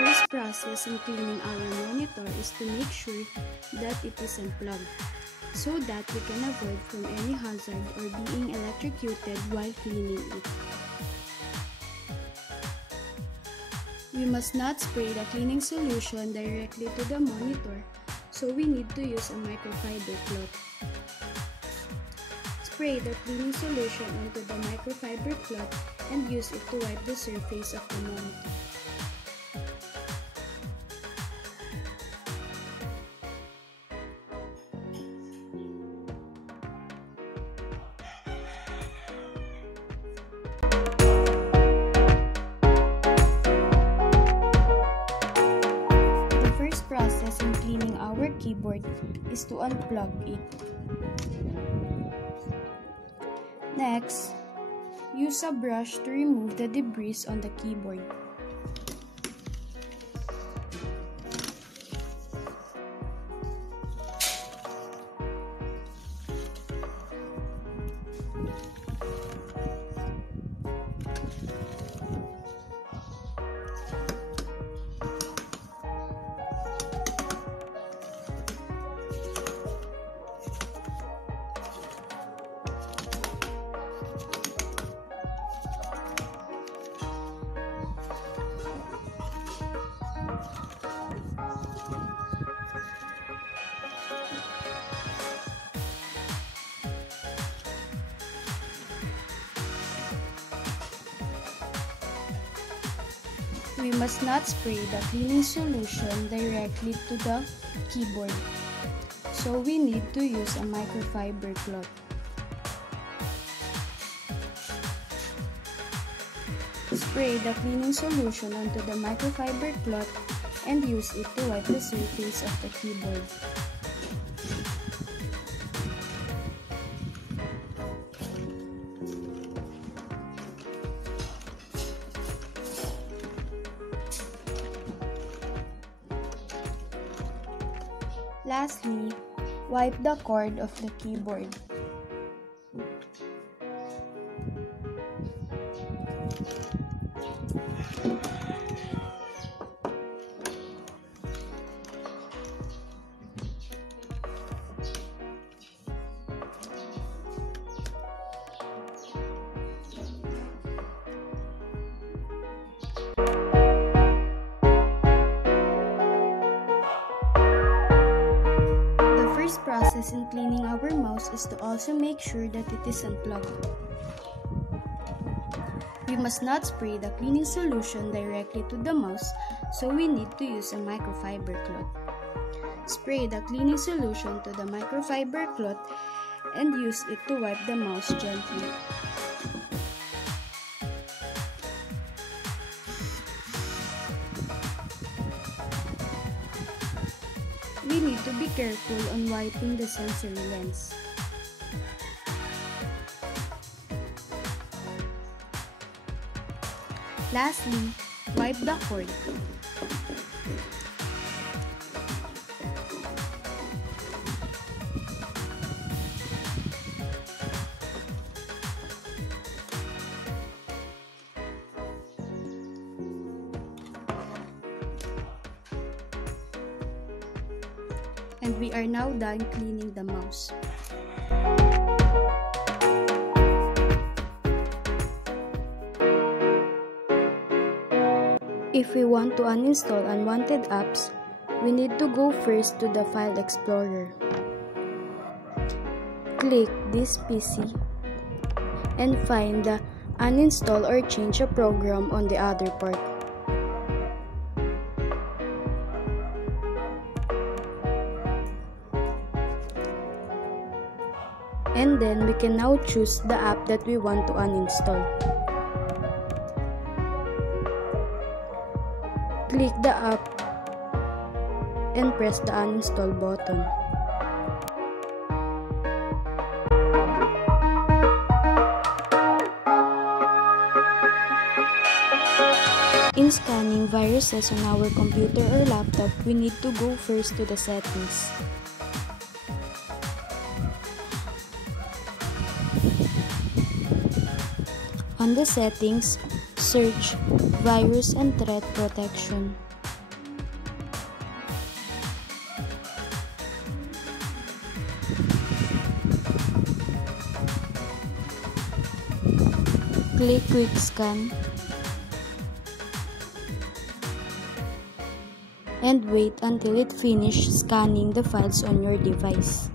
first process in cleaning our monitor is to make sure that it is unplugged, so that we can avoid from any hazard or being electrocuted while cleaning it. We must not spray the cleaning solution directly to the monitor, so we need to use a microfiber cloth. Spray the cleaning solution onto the microfiber cloth and use it to wipe the surface of the monitor. The first process in cleaning our keyboard is to unplug it. Next, use a brush to remove the debris on the keyboard. We must not spray the cleaning solution directly to the keyboard, so we need to use a microfiber cloth. Spray the cleaning solution onto the microfiber cloth and use it to wipe the surface of the keyboard. Lastly, wipe the cord of the keyboard. The process in cleaning our mouse is to also make sure that it is unplugged. We must not spray the cleaning solution directly to the mouse, so we need to use a microfiber cloth. Spray the cleaning solution to the microfiber cloth and use it to wipe the mouse gently. We need to be careful on wiping the sensory lens. Lastly, wipe the cord. And we are now done cleaning the mouse. If we want to uninstall unwanted apps, we need to go first to the File Explorer. Click this PC and find the Uninstall or Change a Program on the other part. And then we can now choose the app that we want to uninstall. Click the app and press the uninstall button. In scanning viruses on our computer or laptop, we need to go first to the settings. On the settings, search Virus and Threat Protection. Click Quick Scan and wait until it finishes scanning the files on your device.